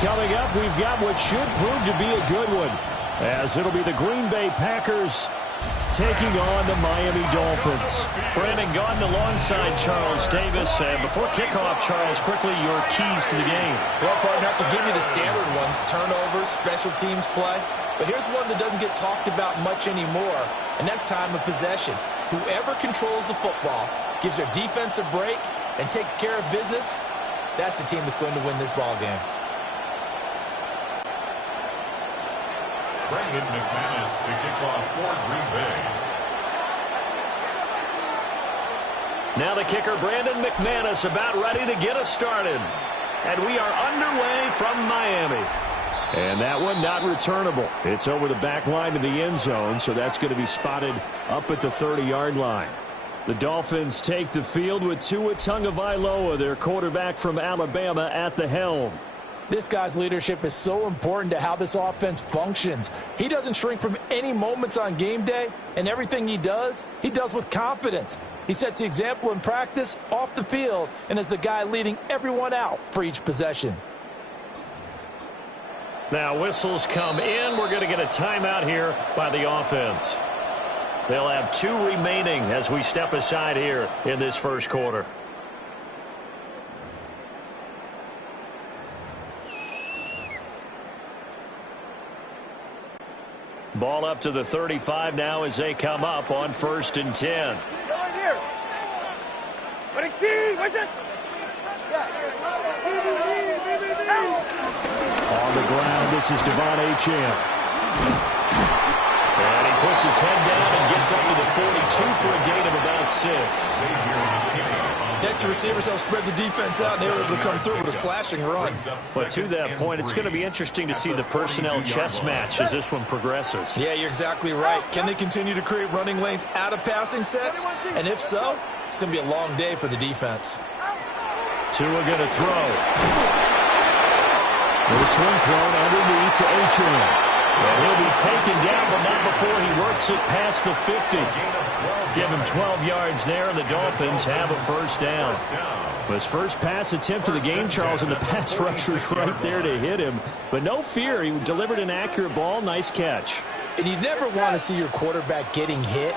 coming up, we've got what should prove to be a good one, as it'll be the Green Bay Packers taking on the Miami Dolphins. Brandon Gaudin alongside Charles Davis. And before kickoff, Charles, quickly your keys to the game. Well, partner, I can give you the standard ones, turnovers, special teams play. But here's one that doesn't get talked about much anymore, and that's time of possession. Whoever controls the football, gives their defense a break, and takes care of business, that's the team that's going to win this ball game. Brandon McManus to kick off for Green Bay. Now the kicker, Brandon McManus, about ready to get us started. And we are underway from Miami. And that one not returnable. It's over the back line of the end zone, so that's going to be spotted up at the 30-yard line. The Dolphins take the field with Tua Tagovailoa, their quarterback from Alabama, at the helm. This guy's leadership is so important to how this offense functions. He doesn't shrink from any moments on game day, and everything he does with confidence. He sets the example in practice, off the field, and is the guy leading everyone out for each possession. Now whistles come in. We're going to get a timeout here by the offense. They'll have 2 remaining as we step aside here in this first quarter. Ball up to the 35 now as they come up on 1st and 10. On the ground, this is Devon Achane. And he puts his head down and gets up to the 42 for a gain of about 6. Next, the receivers help spread the defense out, and they were able to come through with a slashing run. But to that point, it's going to be interesting to see the personnel chess match as this one progresses. Yeah, you're exactly right. Can they continue to create running lanes out of passing sets? And if so, it's going to be a long day for the defense. Tua going to throw. With a swing thrown underneath to Achane. And he'll be taken down, but not before he works it past the 50. Give him 12 yards there, and the Dolphins have a first down. His first pass attempt of the game, Charles, and the pass rusher's right there to hit him. But no fear, he delivered an accurate ball. Nice catch. And you never want to see your quarterback getting hit,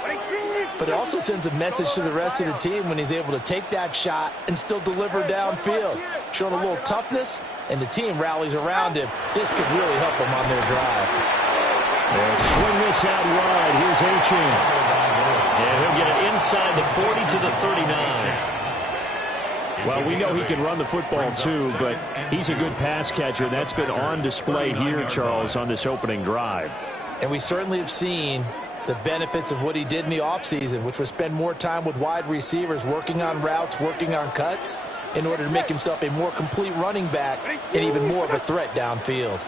but it also sends a message to the rest of the team when he's able to take that shot and still deliver downfield. Showing a little toughness, and the team rallies around him. This could really help them on their drive. And swing this out wide. Here's Achane. And he'll get it inside the 40 to the 39. Well, we know he can run the football too, but he's a good pass catcher. That's been on display here, Charles, on this opening drive. And we certainly have seen the benefits of what he did in the offseason, which was spend more time with wide receivers, working on routes, working on cuts, in order to make himself a more complete running back and even more of a threat downfield.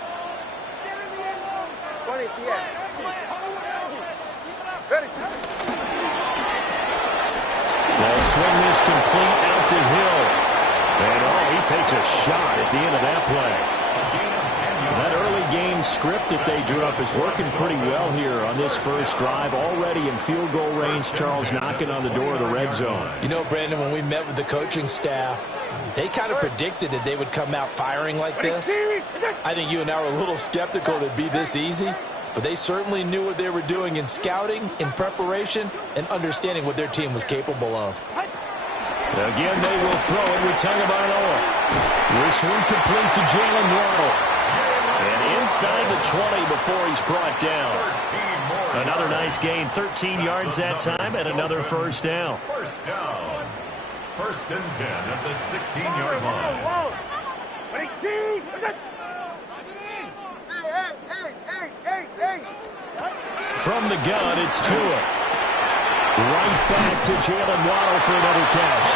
They'll swing this complete out to Hill. And, he takes a shot at the end of that play. That early game script that they drew up is working pretty well here on this first drive. Already in field goal range, Charles knocking on the door of the red zone. You know, Brandon, when we met with the coaching staff, they kind of predicted that they would come out firing like this. I think you and I were a little skeptical that it'd be this easy, but they certainly knew what they were doing in scouting, in preparation, and understanding what their team was capable of. Again, they will throw it with Tagovailoa. This one complete to Jalen Waddle. And inside the 20 before he's brought down. Another nice gain, 13 yards that time, and another first down. First down. 1st and 10 at the 16-yard line. From the gun, it's Tua. Right back to Jalen Waddle for another catch.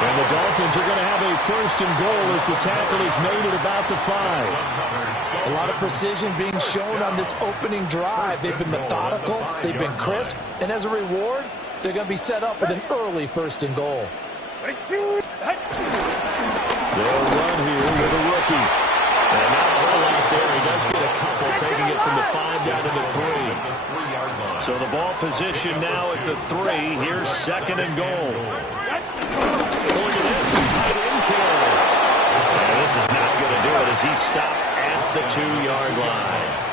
And the Dolphins are going to have a 1st and goal as the tackle is made at about the 5. A lot of precision being shown on this opening drive. They've been methodical, they've been crisp, and as a reward, they're going to be set up with an early 1st and goal. They'll run here with a rookie. And not a whole lot there. He does get a couple, taking it from the 5 down to the 3. So the ball position now at the 3. Here's 2nd and goal. Look at this, a tight end kill. And this is not going to do it as he stopped at the 2-yard line.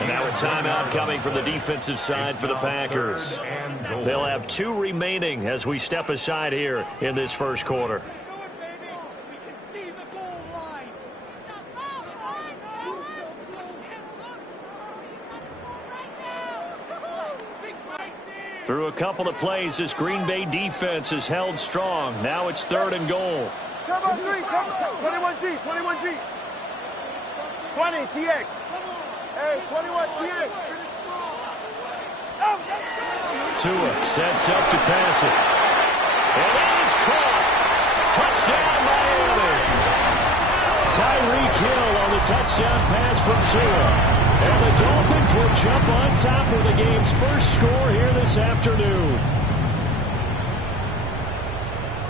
And now a timeout coming from the defensive side for the Packers. They'll have 2 remaining as we step aside here in this first quarter. Through a couple of plays, this Green Bay defense is held strong. Now it's 3rd and goal. Turbo 3, 21G, 21G. 20, TX. Hey, 21, TX. Tua sets up to pass it. And it is caught. Touchdown, Miami. Tyreek Hill on the touchdown pass from Tua. And the Dolphins will jump on top with the game's first score here this afternoon.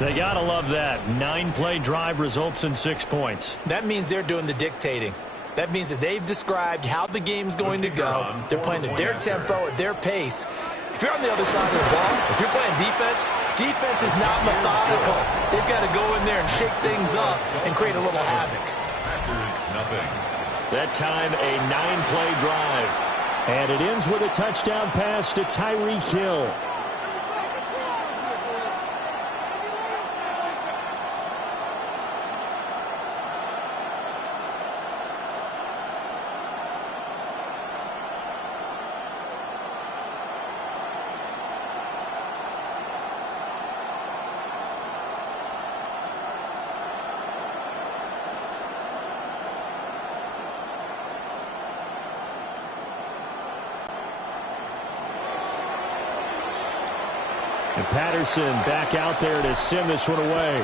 They got to love that. 9-play drive results in 6 points. That means they're doing the dictating. That means that they've described how the game's going to go. They're playing at their tempo, at their pace. If you're on the other side of the ball, if you're playing defense, defense is not methodical. They've got to go in there and shake things up and create a little havoc. That time, a 9-play drive. And it ends with a touchdown pass to Tyreek Hill. And Patterson back out there to send this one away.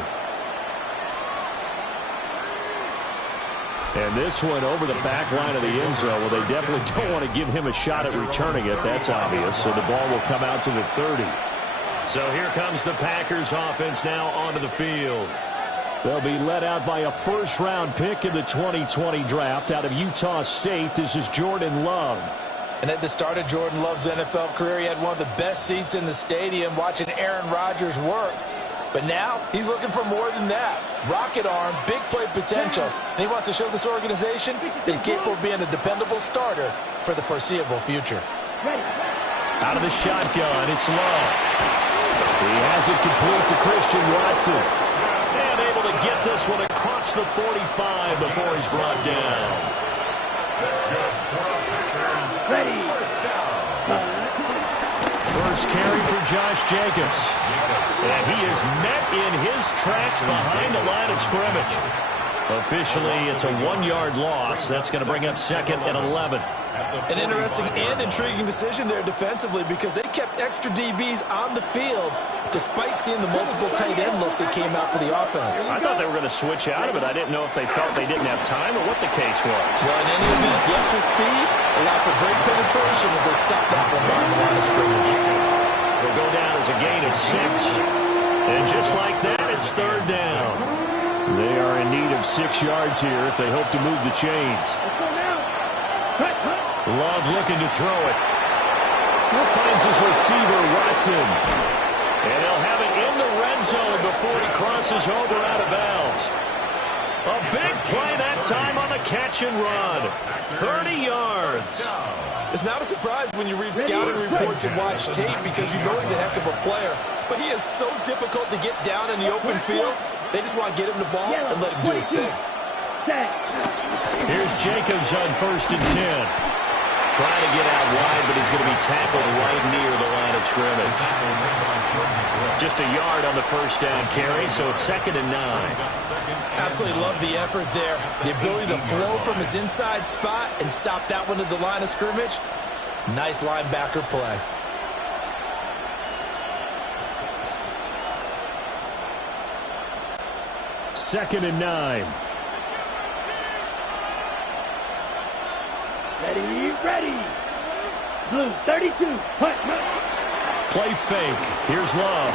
And this one over the back line of the end zone. Well, they definitely don't want to give him a shot at returning it. That's obvious. So the ball will come out to the 30. So here comes the Packers offense now onto the field. They'll be led out by a first-round pick in the 2020 draft out of Utah State. This is Jordan Love. And at the start of Jordan Love's NFL career, he had one of the best seats in the stadium watching Aaron Rodgers work. But now he's looking for more than that. Rocket arm, big play potential. And he wants to show this organization that he's capable of being a dependable starter for the foreseeable future. Out of the shotgun, it's Love. He has it complete to Christian Watson. And able to get this one across the 45 before he's brought down. That's good. Ready. First carry for Josh Jacobs. And he is met in his tracks behind the line of scrimmage. Officially, it's a 1-yard loss. That's going to bring up 2nd and 11. An interesting and intriguing decision there defensively because they kept extra DBs on the field despite seeing the multiple tight end look that came out for the offense. I thought they were going to switch out of it. I didn't know if they felt they didn't have time or what the case was. Well, in any event, the extra speed allowed for great penetration as they stopped that one on the line of scrimmage. They'll go down as a gain of 6. And just like that, it's 3rd down. They are in need of 6 yards here if they hope to move the chains. Love looking to throw it. Finds his receiver, Watson. And they'll have it in the red zone before he crosses over out of bounds. A big play that time on the catch and run. 30 yards. It's not a surprise when you read scouting reports and watch tape because you know he's a heck of a player. But he is so difficult to get down in the open field. They just want to get him the ball and let him do his thing. Here's Jacobs on 1st and 10. Trying to get out wide, but he's going to be tackled right near the line of scrimmage. Just a yard on the first down carry, so it's 2nd and 9. Absolutely love the effort there. The ability to flow from his inside spot and stop that one at the line of scrimmage. Nice linebacker play. Second and 9. Ready. Blue, 32. Play fake. Here's Love.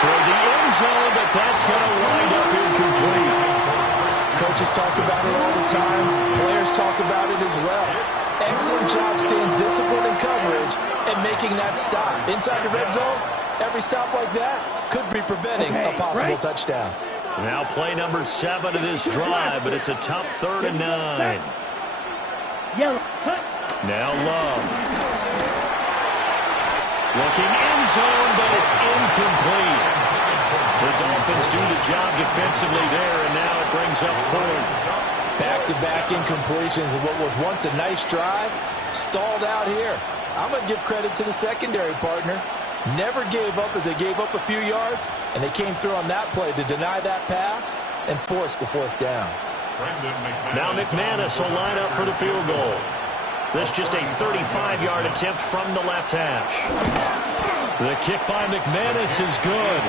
Toward the end zone, but that's going to wind up incomplete. Coaches talk about it all the time. Players talk about it as well. Excellent job staying disciplined in coverage and making that stop. Inside the red zone, every stop like that could be preventing a possible touchdown. Now play number 7 of this drive, but it's a tough 3rd and 9. Yellow. Now Love. Looking end zone, but it's incomplete. The Dolphins do the job defensively there, and now it brings up 4th. Back-to-back incompletions of what was once a nice drive, stalled out here. I'm going to give credit to the secondary partner. Never gave up as they gave up a few yards, and they came through on that play to deny that pass and force the 4th down. Now McManus will line up for the field goal. This just a 35-yard attempt from the left hash. The kick by McManus is good.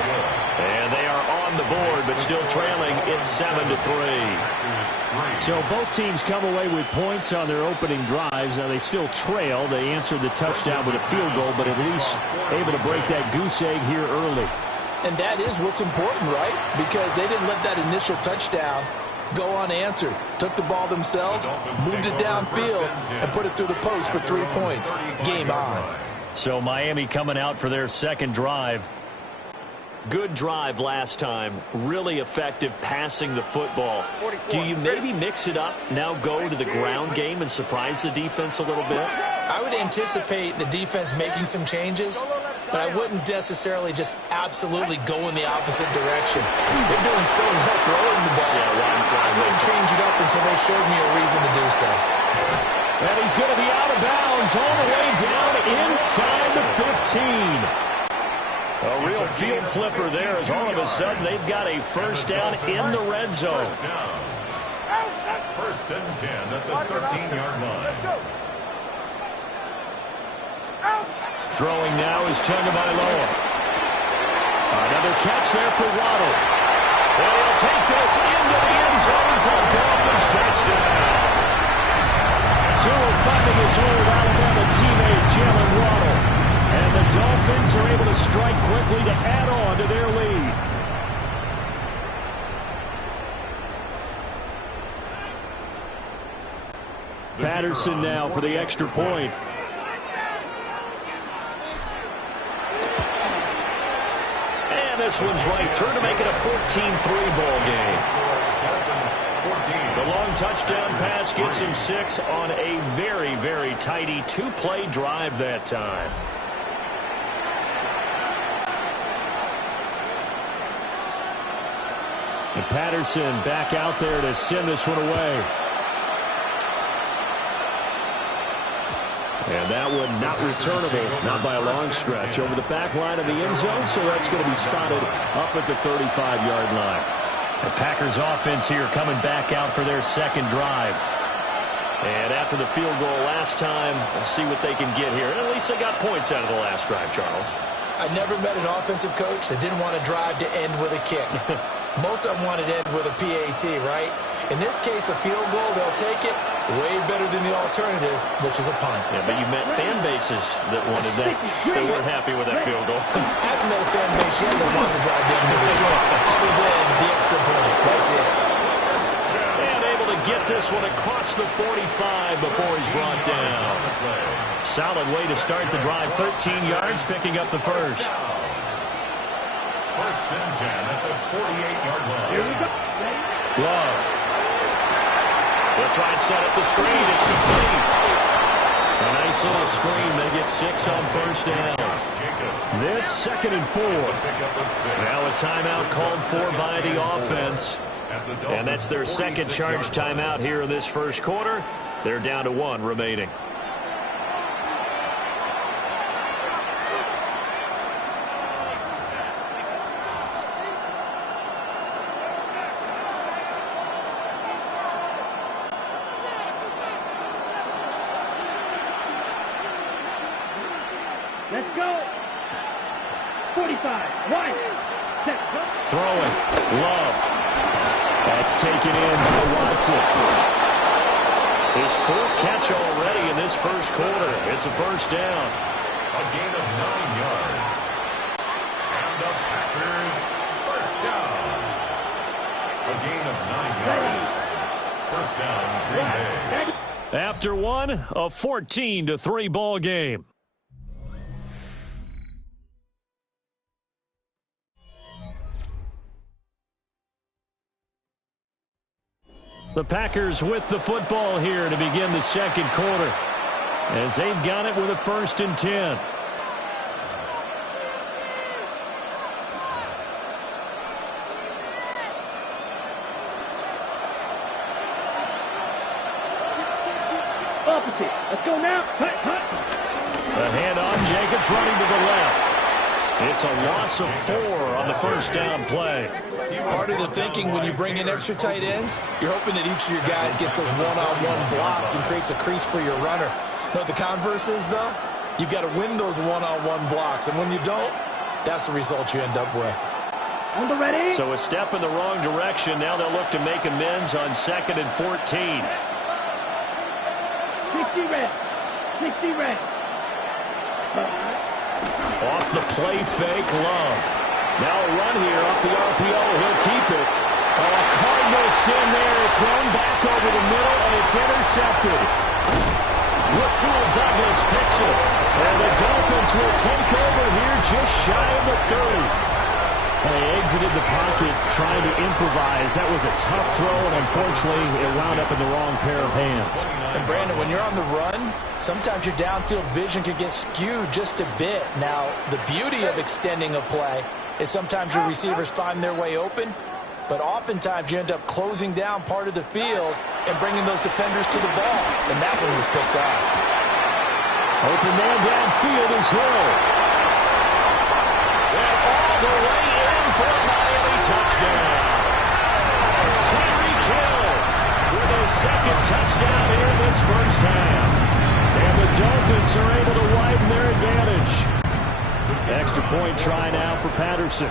And they are on the board, but still trailing. It's 7-3. So both teams come away with points on their opening drives. Now they still trail. They answered the touchdown with a field goal, but at least able to break that goose egg here early. And that is what's important, right? Because they didn't let that initial touchdown go unanswered. Took the ball themselves, moved it downfield, and put it through the post for 3 points. Game on. So Miami coming out for their second drive. Good drive last time. Really effective passing the football. Do you maybe mix it up, now go to the ground game and surprise the defense a little bit? I would anticipate the defense making some changes, but I wouldn't necessarily just absolutely go in the opposite direction. They're doing so well throwing the ball. I wouldn't change it up until they showed me a reason to do so. And he's going to be out of bounds all the way down inside the 15. A real field flipper there as all of a sudden they've got a first down in the red zone. First and 10 at the 13-yard line. Throwing now is Tagovailoa. Another catch there for Waddle. And he'll take this into the end zone for a Dolphins touchdown. Tua finding his old Alabama teammate Jalen Waddle. And the Dolphins are able to strike quickly to add on to their lead. Patterson now for the extra point. And this one's right through to make it a 14-3 ball game. The long touchdown pass gets him 6 on a very, very tidy 2-play drive that time. And Patterson back out there to send this one away. And that one not returnable, not by a long stretch, over the back line of the end zone, so that's going to be spotted up at the 35-yard line. The Packers offense here coming back out for their second drive. And after the field goal last time, we'll see what they can get here. And at least they got points out of the last drive, Charles. I never met an offensive coach that didn't want to drive to end with a kick. Most of them wanted to end with a PAT, right? In this case, a field goal, they'll take it. Way better than the alternative, which is a punt. Yeah, but you met fan bases that wanted that. They weren't happy with that field goal. I haven't met a fan base yet that wants to drive down to the kick, other than the extra point. That's it. And able to get this one across the 45 before he's brought down. Solid way to start the drive. 13 yards, picking up the first. First and 10 at the 48-yard line. Here we go. Love. They'll try and set up the screen. It's complete. A nice little screen. They get 6 on first down. This 2nd and 4. Now a timeout called for by the offense. And that's their second charge timeout here in this first quarter. They're down to 1 remaining. Let's go. 45. One. Set. Throwing. Love. That's taken in by Watson. His 4th catch already in this first quarter. It's a first down. A gain of 9 yards. And the Packers first down. A gain of 9 yards. First down, Green Bay. After one, a 14-3 ball game. The Packers with the football here to begin the second quarter, as they've got it with a 1st and 10. Opposite. Let's go now. Hut, hut. The handoff, Jacobs running to the left. It's a loss of 4 on the 1st down play. Part of the thinking when you bring in extra tight ends, you're hoping that each of your guys gets those one-on-one blocks and creates a crease for your runner. You know what the converse is, though? You've got to win those one-on-one blocks, and when you don't, that's the result you end up with. On the ready. So a step in the wrong direction. Now they'll look to make amends on 2nd and 14. 60 red. 60 red. Off the play fake, Love. Now a run here off the RPO. He'll keep it. Oh, a Cardinal sin there. Thrown back over the middle, and it's intercepted. Rasul Douglas picks it. And the Dolphins will take over here just shy of the 30. They exited the pocket trying to improvise. That was a tough throw, and unfortunately, it wound up in the wrong pair of hands. And Brandon, when you're on the run, sometimes your downfield vision can get skewed just a bit. Now, the beauty of extending a play is sometimes your receivers find their way open, but oftentimes you end up closing down part of the field and bringing those defenders to the ball, and that one was picked off. Open man downfield is Hill. And all the way in for a Miami touchdown. Tyreek Hill with his 2nd touchdown here in this 1st half. And the Dolphins are able to widen their advantage. Extra point try now for Patterson.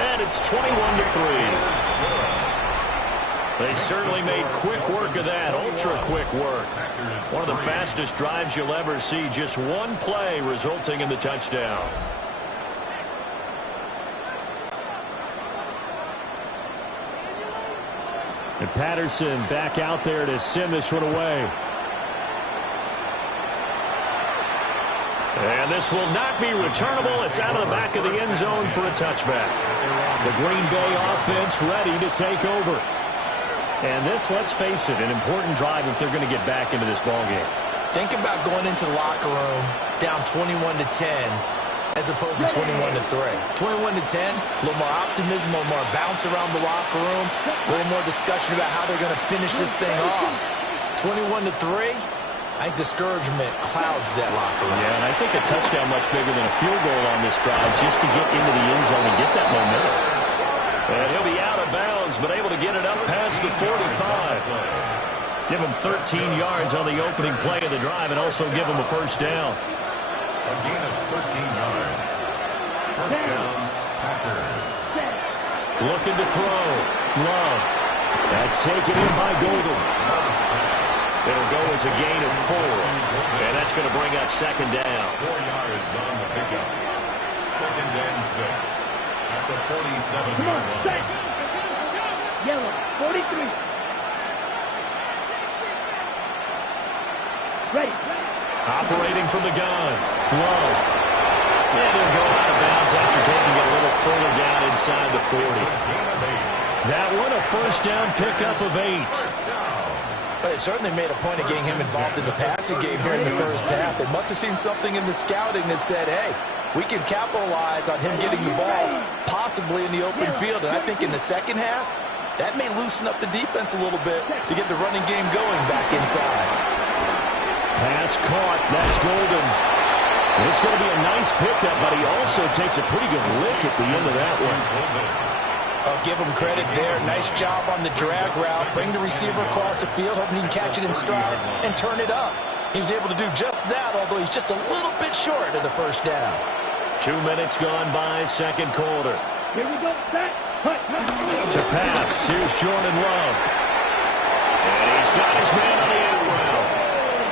And it's 21-3. They certainly made quick work of that, ultra-quick work. One of the fastest drives you'll ever see, just one play resulting in the touchdown. And Patterson back out there to send this one away. And this will not be returnable. It's out of the back of the end zone for a touchback. The Green Bay offense ready to take over. And this, let's face it, an important drive if they're going to get back into this ballgame. Think about going into the locker room down 21-10 as opposed to 21-3. 21-10, a little more optimism, a little more bounce around the locker room, a little more discussion about how they're going to finish this thing off. 21-3, I think discouragement clouds that locker room. Yeah, and I think a touchdown much bigger than a field goal on this drive just to get into the end zone and get that momentum. And he'll be out of bounds, but able to get it up past the 45. Give him 13 yards on the opening play of the drive and also give him a 1st down. A gain of 13 yards. 1st down, Packers. Looking to throw. Love. That's taken in by Golden. It'll go as a gain of 4. And that's going to bring up 2nd down. 4 yards on the pickup. 2nd and 6. At the 47-yard line. Yellow, 43. Ready. Operating from the gun. Love. And he'll go out of bounds after taking it a little further down inside the 40. That one, a 1st down pickup of 8. But it certainly made a point of getting him involved in the passing game here in the 1st half. They must have seen something in the scouting that said, hey, we can capitalize on him getting the ball possibly in the open field. And I think in the 2nd half, that may loosen up the defense a little bit to get the running game going back inside. Pass caught. That's Golden. It's going to be a nice pickup, but he also takes a pretty good lick at the end of that one. I'll give him credit there. Nice job on the drag route. Bring the receiver across the field, hoping he can catch it in stride and turn it up. He was able to do just that, although he's just a little bit short of the 1st down. 2 minutes gone by, 2nd quarter. Here we go. Set. To pass, here's Jordan Love. And he's got his man on the end route.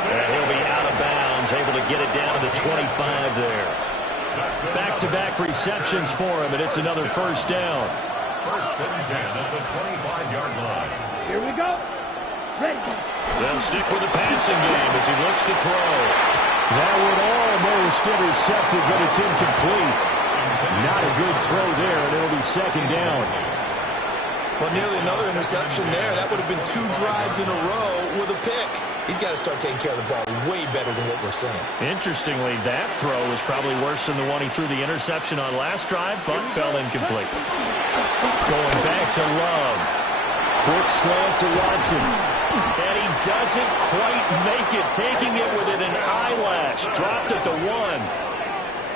And he'll be out of bounds, able to get it down to the 25 there. Back-to-back receptions for him, and it's another 1st down. 1st and 10 at the 25-yard line. Here we go. Ready. They'll stick with the passing game as he looks to throw. That would almost intercepted, but it's incomplete. Not a good throw there, and it'll be 2nd down. Well, nearly another interception there. That would have been 2 drives in a row with a pick. He's got to start taking care of the ball way better than what we're seeing. Interestingly, that throw was probably worse than the one he threw the interception on last drive, but fell incomplete. Going back to Love. Quick slant to Watson. And he doesn't quite make it, taking it within an eyelash. Dropped at the 1.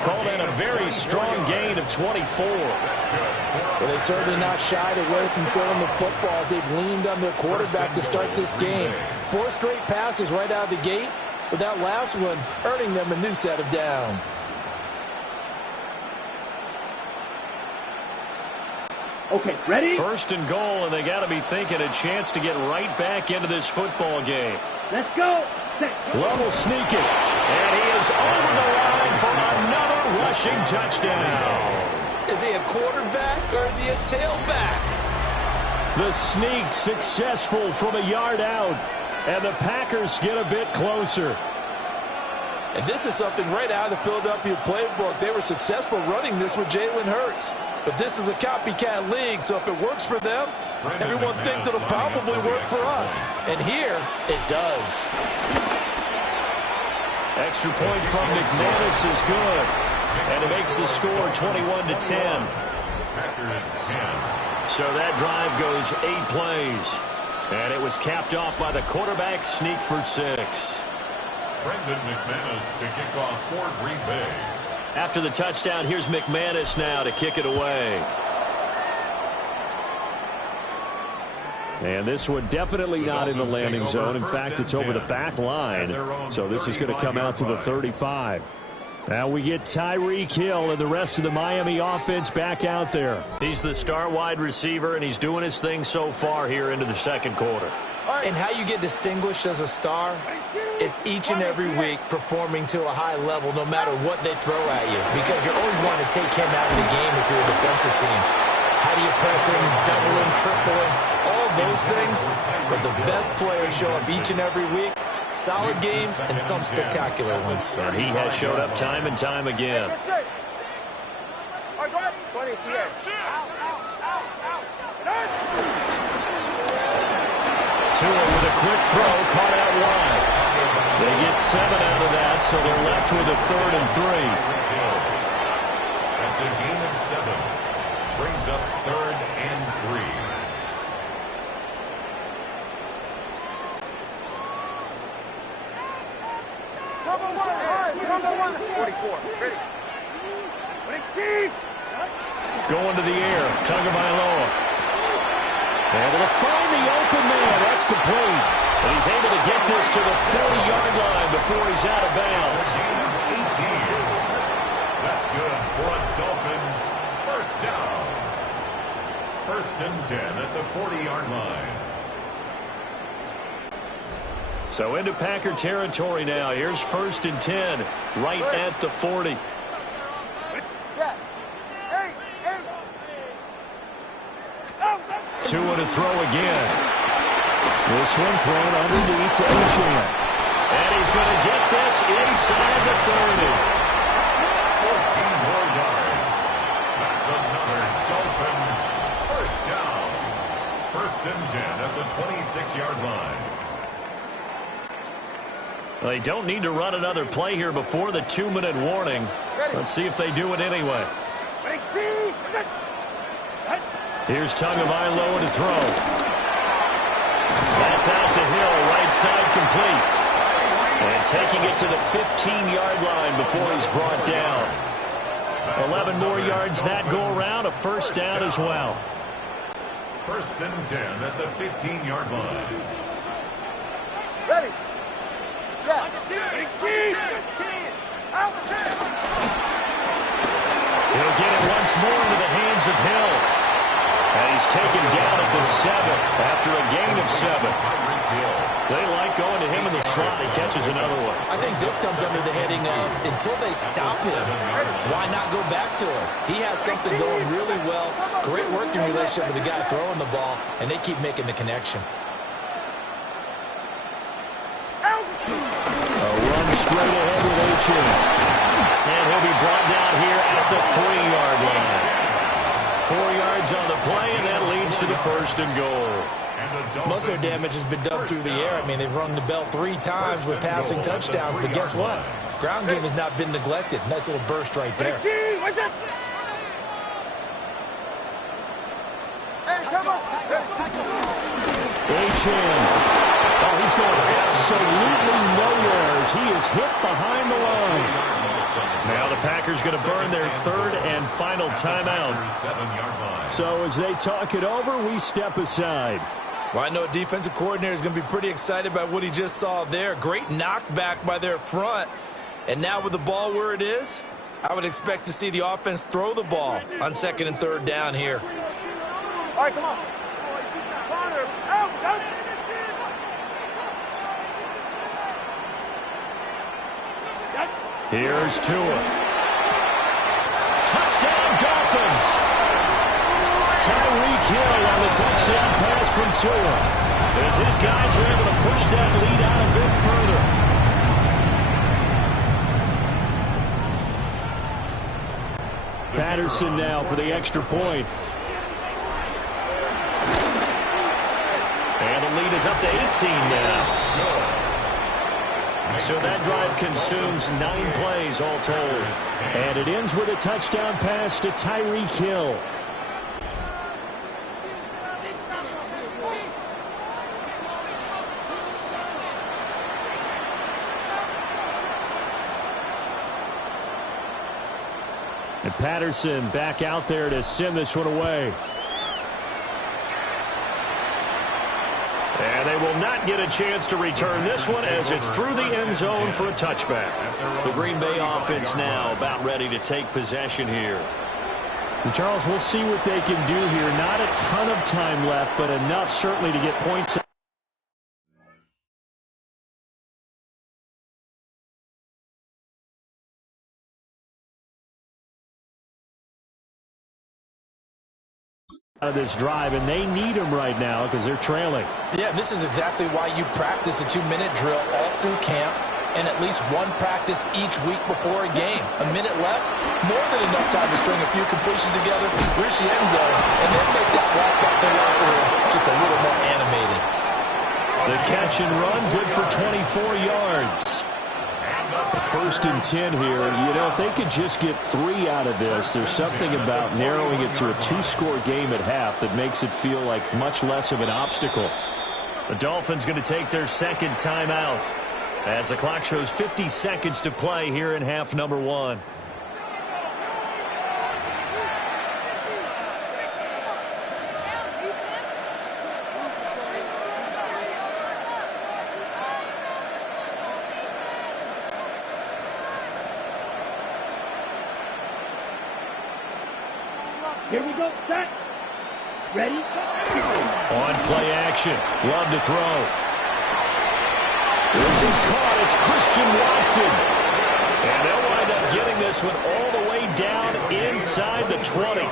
Called in a very strong gain of 24. Well, they've certainly not shied away from throwing the football as they've leaned on their quarterback to start this game. 4 straight passes right out of the gate, with that last one earning them a new set of downs. Okay, ready? First and goal, and they got to be thinking a chance to get right back into this football game. Let's go. Set. Love will sneak it, and he is over the line for another rushing touchdown. Is he a quarterback or is he a tailback? The sneak successful from a yard out, and the Packers get a bit closer. And this is something right out of the Philadelphia playbook. They were successful running this with Jalen Hurts. But this is a copycat league, so if it works for them, everyone thinks it'll probably work for us. And here, it does. Extra point from McManus is good. And it makes the score 21-10. Packers 10. So that drive goes 8 plays. And it was capped off by the quarterback sneak for 6. Brendan McManus to kick off for Green Bay. After the touchdown, here's McManus now to kick it away. And this one definitely not in the landing zone. In fact, it's over the back line. So this is going to come out to the 35. Now we get Tyreek Hill and the rest of the Miami offense back out there. He's the star wide receiver, and he's doing his thing so far here into the second quarter. And how you get distinguished as a star is each and every week performing to a high level no matter what they throw at you, because you're always wanting to take him out of the game if you're a defensive team. How do you press him, double him, triple him, all those things? But the best players show up each and every week. Solid games and some spectacular ones. And he has showed up time and time again. Tua with a quick throw, caught out wide. They get 7 out of that, so they're left with a 3rd and 3. That's a gain of 7. Brings up 3rd and 3. Going to the air, Tagovailoa. Able to find the open man. That's complete. And he's able to get this to the 40-yard line before he's out of bounds. 18. That's good for a Dolphins first down. 1st and 10 at the 40-yard line. So into Packer territory now. Here's 1st and 10, right at the 40. Tua to throw again. This one thrown underneath to Achane. And he's going to get this inside the 30. 14 more yards. That's another Dolphins first down. 1st and 10 at the 26-yard line. Well, they don't need to run another play here before the 2-minute warning. Let's see if they do it anyway. Here's Tagovailoa to throw. That's out to Hill, right side complete. And taking it to the 15-yard line before he's brought down. 11 more yards that go around, a first down as well. 1st and 10 at the 15-yard line. Ready. He'll get it once more into the hands of Hill. And he's taken down at the 7 after a gain of 7. They like going to him in the slot. He catches another one. I think this comes under the heading of until they stop him, why not go back to him? He has something going really well. Great working relationship with the guy throwing the ball, and they keep making the connection. A run straight ahead with Achane. And he'll be brought down here at the 3-yard line. 4 yards on the play, and that leads to the 1st and goal. Most of their damage has been done through the air. I mean, they've rung the bell 3 times with passing touchdowns, but guess what? Ground game has not been neglected. Nice little burst right there. H.M. Oh, he's going absolutely nowhere as he is hit behind the line. Now the Packers going to burn their 3rd and final timeout. So as they talk it over, we step aside. Well, I know a defensive coordinator is going to be pretty excited about what he just saw there. Great knockback by their front. And now with the ball where it is, I would expect to see the offense throw the ball on 2nd and 3rd down here. All right, come on. Out. Here's Tua. Touchdown, Dolphins. Tyreek Hill on the touchdown pass from Tua. As his guys are able to push that lead out a bit further. Patterson now for the extra point. And the lead is up to 18 now. So that drive consumes 9 plays all told. And it ends with a touchdown pass to Tyreek Hill. And Patterson back out there to send this one away. And they will not get a chance to return this one as it's through the end zone for a touchback. The Green Bay offense now about ready to take possession here. And Charles, we'll see what they can do here. Not a ton of time left, but enough certainly to get points. Out of this drive, and they need him right now because they're trailing. Yeah, this is exactly why you practice a 2-minute drill all through camp and at least one practice each week before a game. A minute left, more than enough time to string a few completions together, reach the end zone, and then make that walk back to the locker room just a little more animated. The catch and run, good for 24 yards. 1st and 10 here. You know, if they could just get 3 out of this, there's something about narrowing it to a 2-score game at half that makes it feel like much less of an obstacle. The Dolphins going to take their 2nd timeout as the clock shows 50 seconds to play here in half number 1. Here we go. Set. Ready. On play action. Love to throw. This is caught. It's Christian Watson. And they'll wind up getting this one all the way down inside the 20.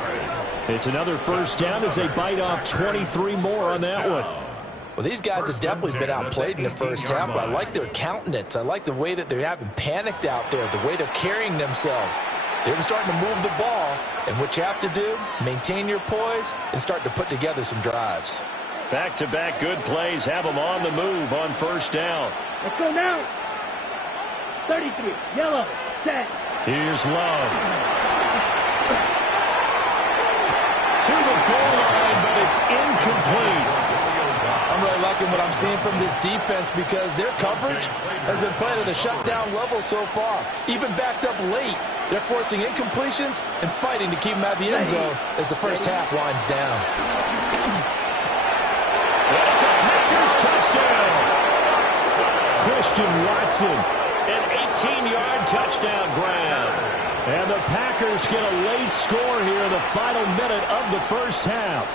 It's another 1st down as they bite off 23 more on that one. Well, these guys have definitely been outplayed in the 1st half, but I like their countenance. I like the way that they haven't panicked out there, the way they're carrying themselves. They're starting to move the ball, and what you have to do, maintain your poise and start to put together some drives. Back-to-back good plays have them on the move on 1st down. Let's go now. 33. Yellow. Set. Here's Love. To the goal line, but it's incomplete. I'm really liking what I'm seeing from this defense because their coverage has been playing at a shutdown level so far. Even backed up late, they're forcing incompletions and fighting to keep them out of the end zone as the 1st half winds down. That's a Packers touchdown. Christian Watson. An 18-yard touchdown grab. And the Packers get a late score here in the final minute of the 1st half.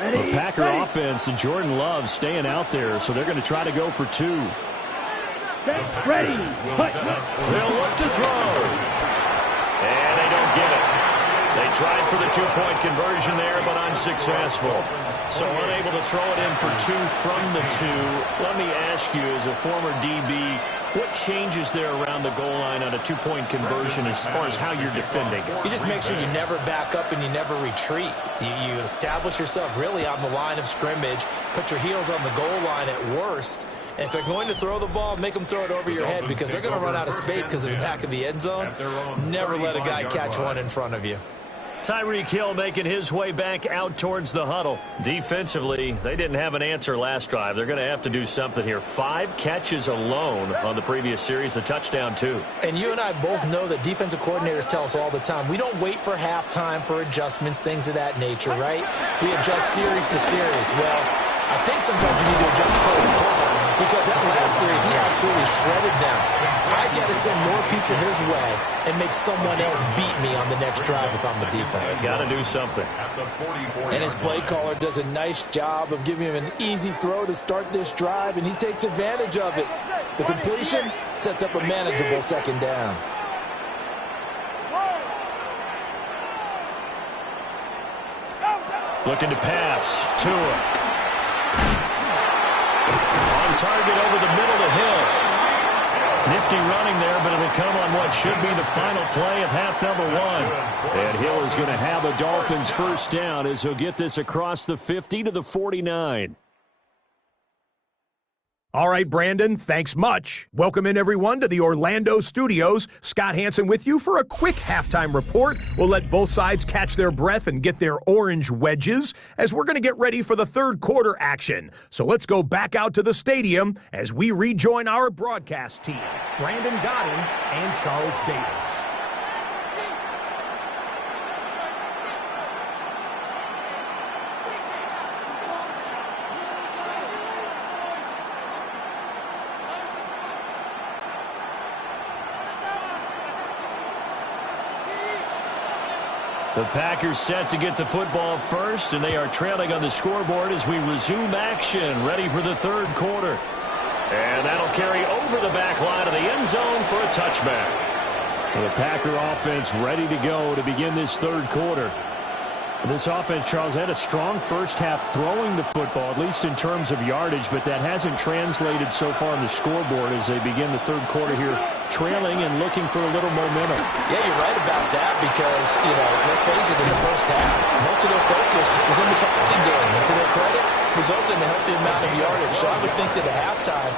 The Packer offense and Jordan Love staying out there, so they're going to try to go for 2. Ready. They'll look to throw. And they don't get it. They tried for the two-point conversion there, but unsuccessful. So unable to throw it in for two from the two. Let me ask you, as a former DB, what changes there around the goal line on a two-point conversion as far as how you're defending? You just make sure you never back up and you never retreat. You establish yourself really on the line of scrimmage, put your heels on the goal line at worst, and if they're going to throw the ball, make them throw it over your head because they're going to run out of space because of the back of the end zone. Never let a guy catch one in front of you. Tyreek Hill making his way back out towards the huddle. Defensively, they didn't have an answer last drive. They're going to have to do something here. 5 catches alone on the previous series, a touchdown too. And you and I both know that defensive coordinators tell us all the time, we don't wait for halftime for adjustments, things of that nature, right? We adjust series to series. Well, I think sometimes you need to adjust play to play because that last series, he absolutely shredded them. I got to send more people his way and make someone else beat me on the next drive if I'm the defense. Got to do something. And his play caller does a nice job of giving him an easy throw to start this drive, and he takes advantage of it. The completion sets up a manageable second down. Looking to pass. Tua. On target over the middle to Hill. Nifty running there, but it'll come on what should be the final play of half number 1. And Hill is going to have a Dolphins first down as he'll get this across the 50 to the 49. All right, Brandon, thanks much. Welcome in, everyone, to the Orlando studios. Scott Hansen with you for a quick halftime report. We'll let both sides catch their breath and get their orange wedges as we're going to get ready for the third quarter action. So let's go back out to the stadium as we rejoin our broadcast team, Brandon Godden and Charles Davis. The Packers set to get the football first, and they are trailing on the scoreboard as we resume action, ready for the third quarter. And that'll carry over the back line of the end zone for a touchback. The Packer offense ready to go to begin this third quarter. This offense, Charles, had a strong first half throwing the football, at least in terms of yardage, but that hasn't translated so far on the scoreboard as they begin the third quarter here, trailing and looking for a little momentum. Yeah, you're right about that because, let's face it, in the first half, most of their focus was in the passing game. And to their credit, resulted in a healthy amount of yardage. So I would think that at halftime,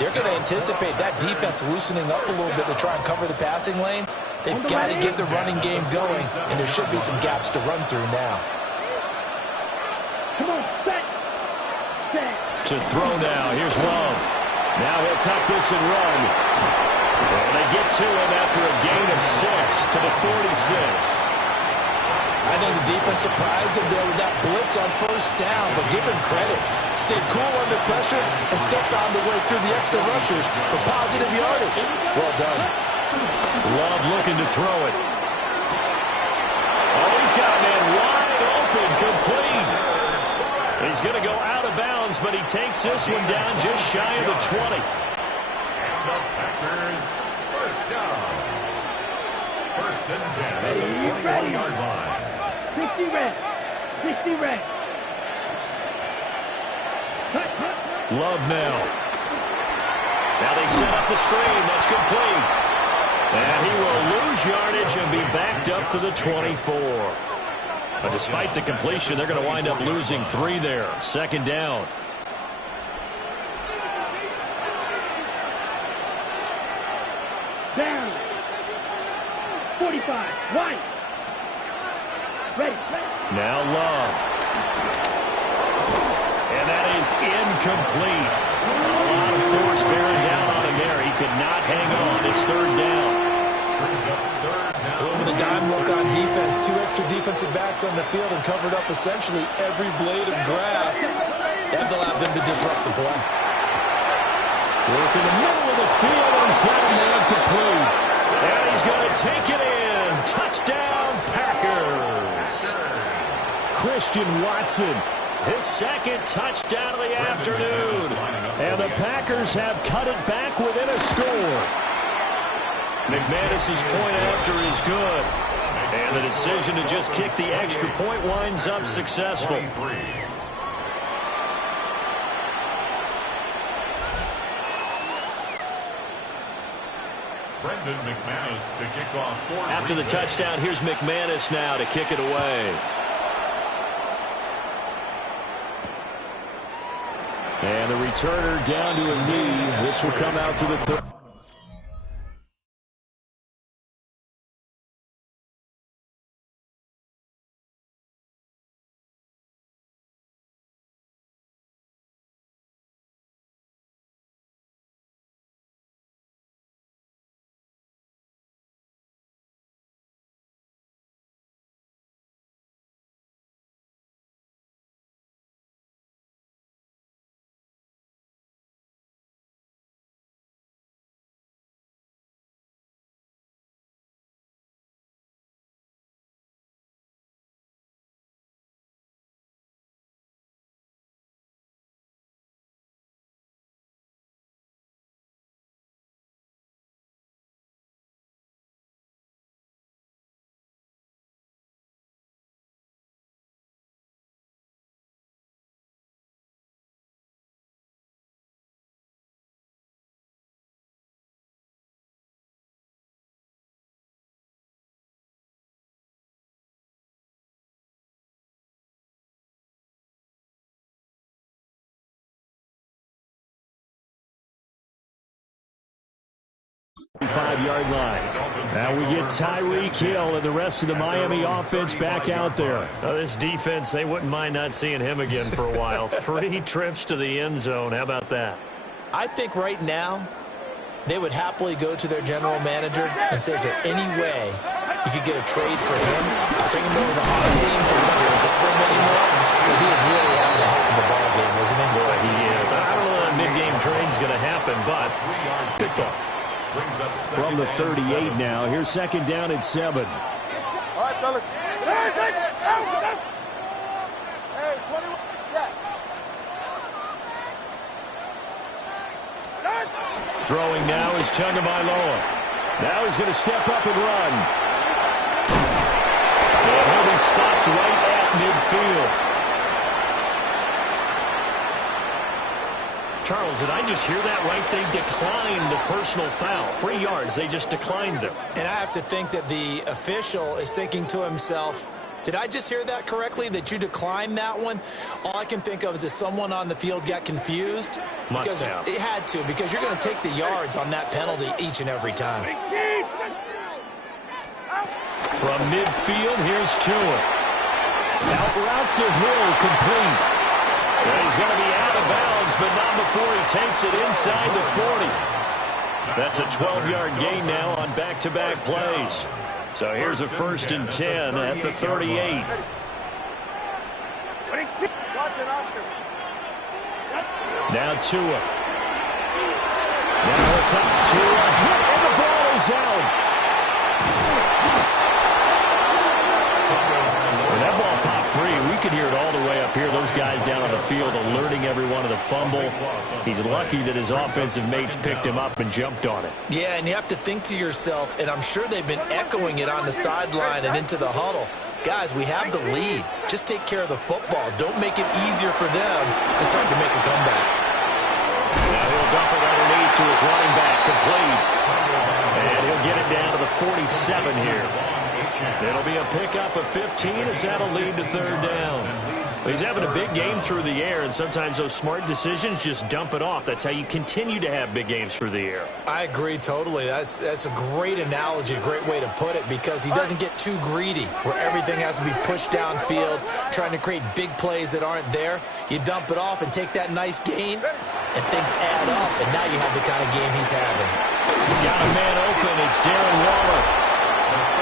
they're going to anticipate that defense loosening up a little bit to try and cover the passing lanes. They've got to get the running game going, and there should be some gaps to run through now. Come on, set. To throw now, here's Love. Now he'll tuck this and run. And they get to him after a gain of 6 to the 46. I think the defense surprised him there with that blitz on first down, but give him credit. Stayed cool under pressure and still found a way through the extra rushers for positive yardage. Well done. Love looking to throw it. Oh, he's got a man wide open, complete. He's going to go out of bounds, but he takes this one down just shy of the 20. And the Packers first down. First and 10 at the 21-yard line. 60 red. 60 red. Love now. Now they set up the screen. That's complete. And he will lose yardage and be backed up to the 24. But despite the completion, they're going to wind up losing 3 there. Second down. Down. 45. White. Ready. Now Love. And that is incomplete. A lot of force bearing down on him there. He could not hang on. It's third down. With a dime look on defense, 2 extra defensive backs on the field and covered up essentially every blade of grass. That allowed them to disrupt the play. Work in the middle of the field, and he's got a man complete. And he's going to take it in. Touchdown, Packers. Christian Watson, his second touchdown of the afternoon. And the Packers have cut it back within a score. McManus's point after is good. And the decision to just kick the extra point winds up successful. Brendan McManus to kick off for After the touchdown, here's McManus now to kick it away. And the returner down to a knee. This will come out to the third. Five-yard line. Now we get Tyreek Hill and the rest of the Miami offense back out there. This defense, they wouldn't mind not seeing him again for a while. 3 trips to the end zone. How about that? I think right now they would happily go to their general manager and say, is there any way you could get a trade for him? Bring him over to our team so he doesn't over him anymore? Because he is really having a heck of a ball game, isn't he? Boy, he is. I don't know that mid-game trade's going to happen, but good thought. From the 38 now. Here's second down and 7. All right, fellas. Hey, 21. Throwing now is Tagovailoa. Now he's going to step up and run. And he'll be stopped right at midfield. Charles, did I just hear that right? They declined the personal foul. 3 yards. They just declined them. And I have to think that the official is thinking to himself, did I just hear that correctly, that you declined that one? All I can think of is that someone on the field got confused. Must have. It had to, because you're going to take the yards on that penalty each and every time. From midfield, here's Tua. Out route to Hill, complete. And he's going to be out of bounds, but not before he takes it inside the 40. That's a 12-yard gain now on back-to-back plays. So here's a 1st and 10 at the 38. Now Tua. Now it's up. Tua hit, and the ball is out. When that ball popped free, we could hear it all the way up here. Those guys down on the field alerting everyone of the fumble. He's lucky that his offensive mates picked him up and jumped on it. Yeah, and you have to think to yourself, and I'm sure they've been echoing it on the sideline and into the huddle. Guys, we have the lead. Just take care of the football. Don't make it easier for them to start to make a comeback. Now he'll dump it underneath to his running back, complete. And he'll get it down to the 47 here. It'll be a pickup of 15 as that'll lead to 3rd down. He's having a big game through the air, and sometimes those smart decisions just dump it off. That's how you continue to have big games through the air. I agree totally. That's a great analogy, a great way to put it, because he doesn't get too greedy where everything has to be pushed downfield, trying to create big plays that aren't there. You dump it off and take that nice gain, and things add up, and now you have the kind of game he's having. Got a man open. It's Darren Waller.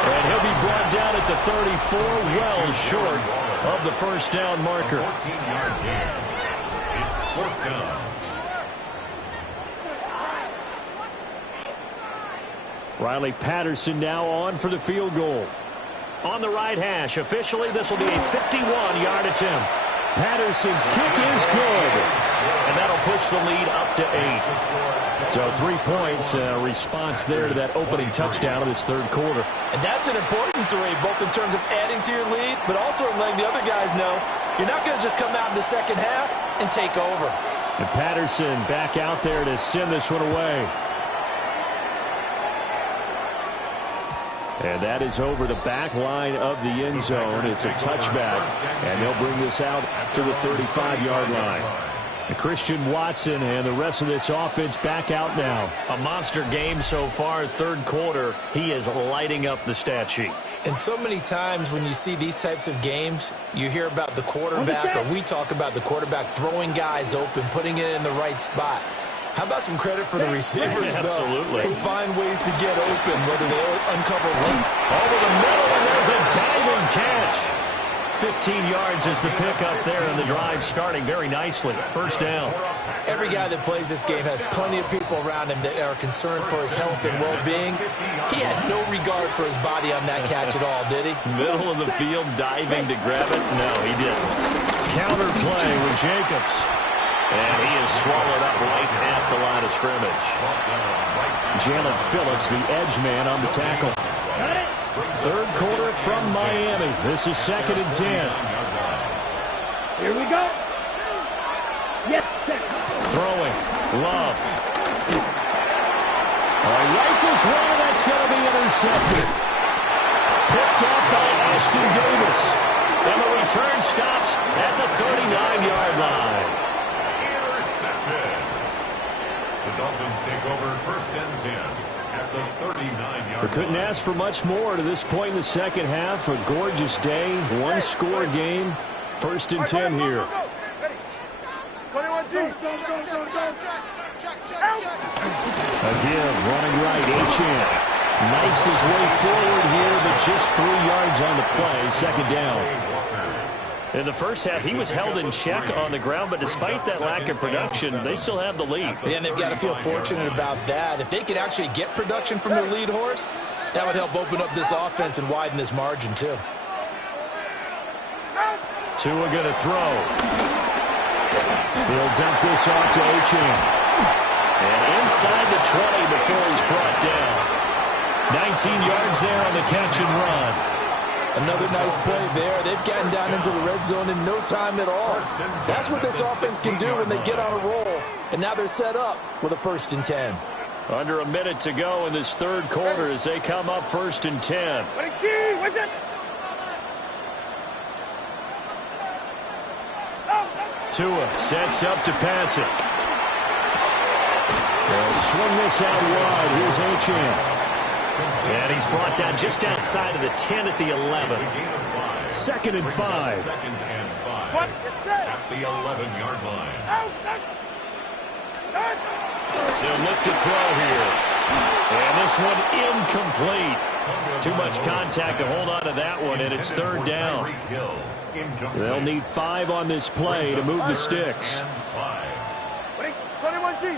And he'll be brought down at the 34, well short of the 1st down marker. 14-yard gain. It's 4th down. Riley Patterson now on for the field goal. On the right hash, officially this will be a 51-yard attempt. Patterson's kick is good. And that'll push the lead up to 8. So 3 points, response there to that opening touchdown of this third quarter. And that's an important 3, both in terms of adding to your lead, but also letting the other guys know you're not going to just come out in the second half and take over. And Patterson back out there to send this one away. And that is over the back line of the end zone. It's a touchback, and they'll bring this out to the 35-yard line. And Christian Watson and the rest of this offense back out now. A monster game so far, third quarter. He is lighting up the stat sheet. And so many times when you see these types of games, you hear about the quarterback, or we talk about the quarterback throwing guys open, putting it in the right spot. How about some credit for the receivers, though? Absolutely. Who find ways to get open, whether they uncover late. Over the middle, and there's a diving catch. 15 yards is the pickup there, and the drive starting very nicely. First down. Every guy that plays this game has plenty of people around him that are concerned for his health and well-being. He had no regard for his body on that catch at all, did he? Middle of the field, diving to grab it. No, he didn't. Counter play with Jacobs. And he is swallowed up right at the line of scrimmage. Jalen Phillips, the edge man on the tackle. Third quarter from Miami. This is 2nd and 10. Here we go. Yes, sir. Throwing. Love. Rifles one, that's going to be intercepted. Picked up by Ashton Davis. And the return stops at the 39-yard line. The Dolphins take over 1st and 10 at the 39-yard line. We couldn't ask for much more to this point in the second half. A gorgeous day, one-score game. 1st and 10 here. A give, running right, Achane. Knifes his way forward here, but just 3 yards on the play. 2nd down. In the first half, he was held in check on the ground, but despite that lack of production, they still have the lead. And they've got to feel fortunate about that. If they could actually get production from their lead horse, that would help open up this offense and widen this margin, too. Tua going to throw. He'll dump this off to Achane. And inside the 20 before he's brought down. 19 yards there on the catch and run. Another nice play there. They've gotten down into the red zone in no time at all. That's what this offense can do when they get on a roll. And now they're set up with a 1st and 10. Under a minute to go in this third quarter as they come up 1st and 10. Tua sets up to pass it. They'll swing this out wide. Here's Achane. And he's brought down just outside of the 10 at the 11. 2nd and 5. 2nd and 5 at the 11-yard line. They'll look to throw here. And this one incomplete. Too much contact to hold on to that one, and it's 3rd down. They'll need 5 on this play to move the sticks.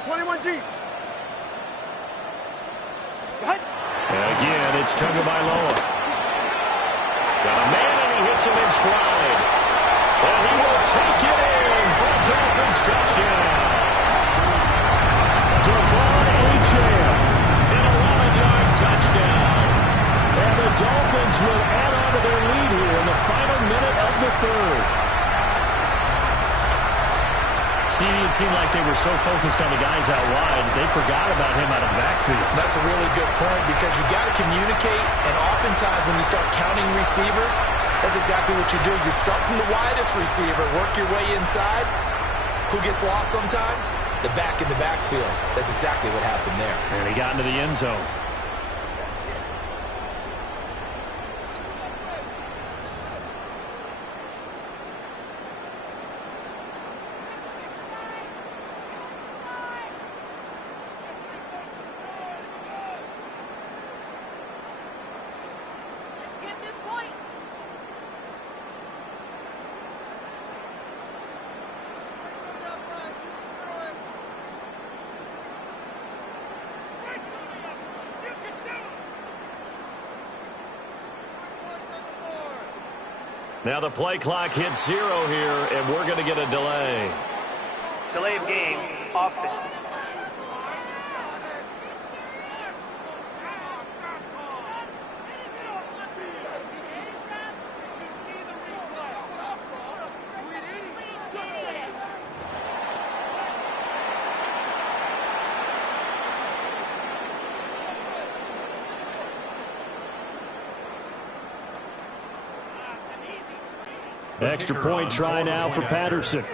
21G. And again, it's Tagovailoa. Got a man, and he hits him in stride. And he will take it in for a Dolphins touchdown. Devon Achane. An 11-yard touchdown. And the Dolphins will add on to their lead here in the final minute of the third. See, it seemed like they were so focused on the guys out wide, they forgot about him out of the backfield. That's a really good point because you got to communicate, and oftentimes when you start counting receivers, that's exactly what you do. You start from the widest receiver, work your way inside. Who gets lost sometimes? The back in the backfield. That's exactly what happened there. And he got into the end zone. Now the play clock hits 0 here, and we're going to get a delay. Delay of game, offense. Extra point try now for Patterson.